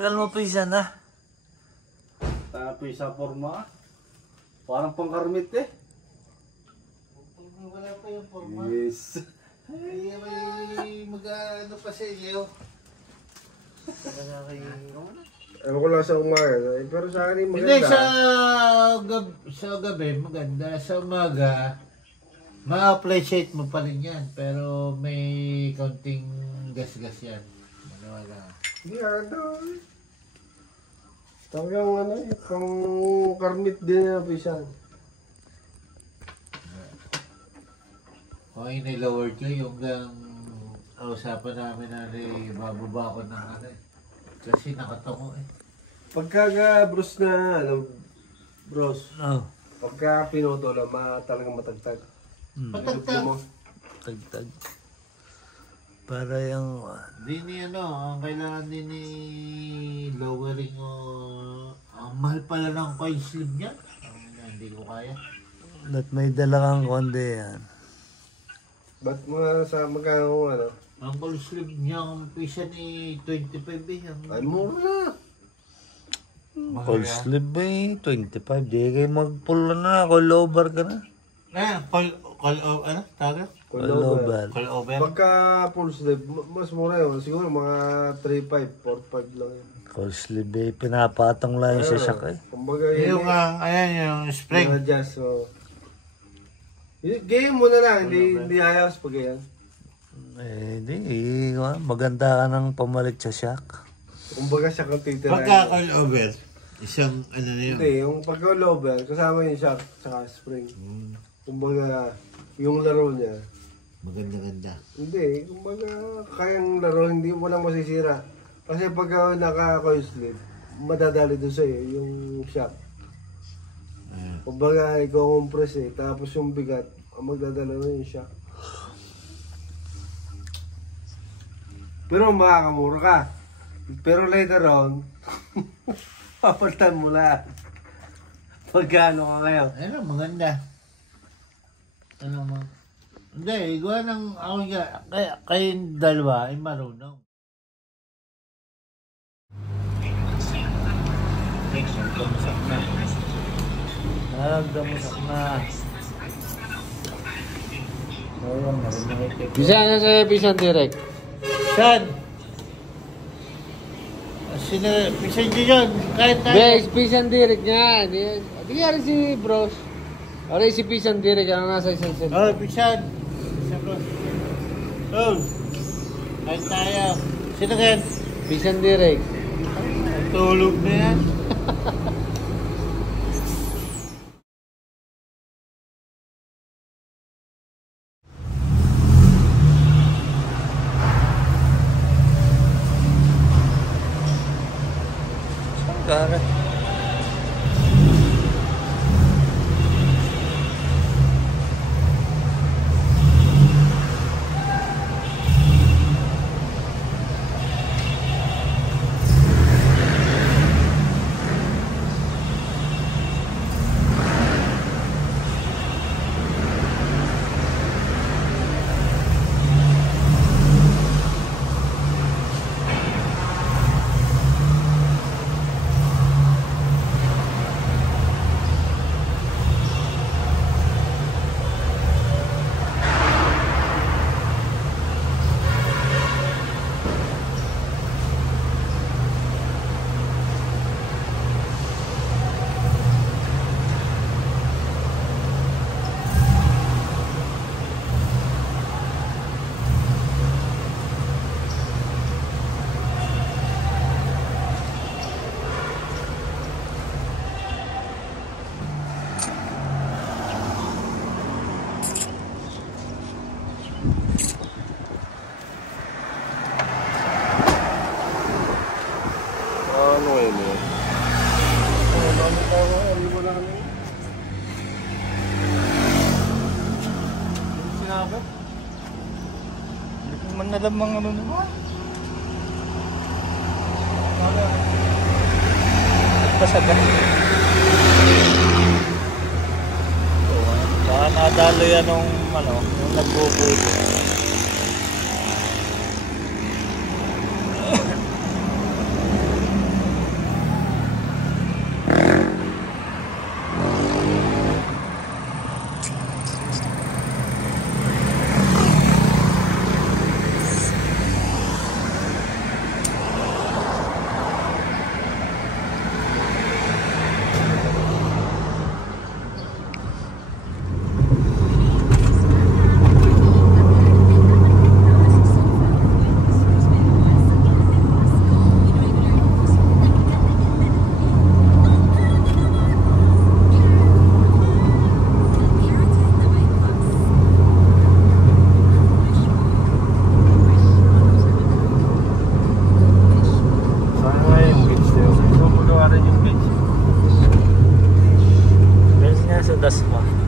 Tagal mo pisan na. Tapos sa forma. Parang pangkarmit eh. Wala pa yung forma. Yes. Ay, may mag-ano pa sa inyo. Ewan ko lang sa umaga. Pero sa akin yung Hindi, maganda. sa gabi maganda. Sa umaga, ma-appreciate mo pa rin yan. Pero may kaunting gas-gas yan. Maniwala. Hindi, agad daw. Talagang ano, pang karmit din na pisan. Okay, nilower ko yung usapan namin na bababa ko ng ano eh. Kasi nakatungo eh. Pagka bros na, ano, bros, Oh. pagka pinoto lang, talagang matagtag. Patagtag. Mo. Tagtag. Para yung... Di ni ano, ang kailangan din ni lowering o ang mahal pala ng coin sleeve niya. Hindi ko kaya. That may dala kang konde yan. Ba't mga sa magkano ano? Ang coin sleeve niya, ang pisa ni 25 eh. Ay, mura na. Full sleeve ba eh? 25. Di kayo mag-pull na. Call over ka na. Ano? Tawag? Call over. Call over? Pagka full sleeve, mas mura yun. Siguro mga 3.5, 4.5 lang yun. Call sleeve eh. Pinapatong lang yung sasak eh. Kumbaga Yung ayan, yung spring. yung adjust, so. Game mo na lang, hindi ayos pag yan. Eh, di. Maganda ka ng pamalit sa shock. Kumbaga siya kung titira. Pagka call over, isang ano na yun. Hindi, yung pagka-lover, kasama yung shock tsaka spring. Kumbaga, yung laro niya. Maganda-ganda. Hindi, kumbaga, kayang laro, hindi mo lang masisira. Kasi pagka naka-coil sleeve, madadali doon sa'yo, yung shock. Kumbaga, i-compress eh, tapos yung bigat, ang magdadala na yung shock. Pero makakamura ka. Pero later on, papalitan mo lahat. Pagkano ka ngayon? Ano, maganda. Ano mo? Hindi, gawa ng ako kayong dalawa ay marunong. Nagdamusak na. Nagdamusak na. Ayun, narinig kayo. Bisa na sa Pisan Direct. Saan? Pisan nyo yun, kahit tayo. Guys, Pisan Direct niya. Di nga rin si Bros. Oray si Pisan Direct, ano nasa isang set. Oh, pisan. Pisan bro. Oh, kahit tayo. Sino yan? Pisan Direct. Tulog na yan. Cara. Ano yun yun? Ano ka mo? Ano mo na kami? Ano sinabi? Hindi ko man alam mga ano naman. Pasaga. Baka nadalo yan nung ano, nung nagbubuto. dasma.